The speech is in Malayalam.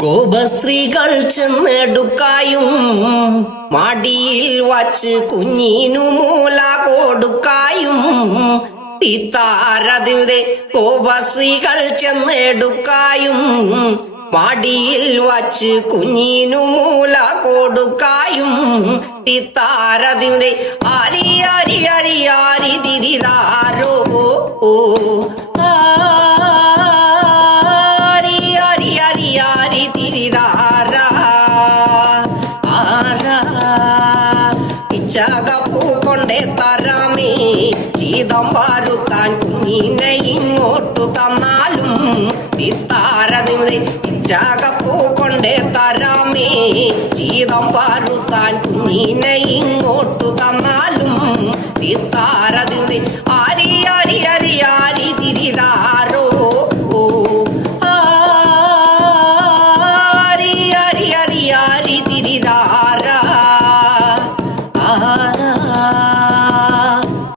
ഗോപശ്രീകൾ ചെന്നെടുക്കായും മടിയിൽ വച്ച് കുഞ്ഞിനു മൂല കൊടുക്കായും തീത്താരതിവിടെ ഗോപശ്രീകൾ ചെന്നെടുക്കായും മടിയിൽ വച്ച് കുഞ്ഞിനു മൂല കൊടുക്കായും തീത്താരതിവിടെ ആരി ആരി ആരി ആരി തിരിതാരോ ഇച്ചാകപ്പൂ കൊണ്ടേ തരാമേ ചീതം വാരുത്താൻ കുഞ്ഞിനെ ഇങ്ങോട്ടു തന്നാലും തീത്താരതിവിടെ ഇച്ചാകപ്പൂ കൊണ്ടേ തരാമേ ചീതം വാരുത്താൻ കുഞ്ഞിനെ ഇങ്ങോട്ടു തന്നാലും തീത്താരതിവിടെ ആരി ആരി ആരി ആരി തിരിതാരോ ആരി ആരി ആരി ആരി തിരിതാര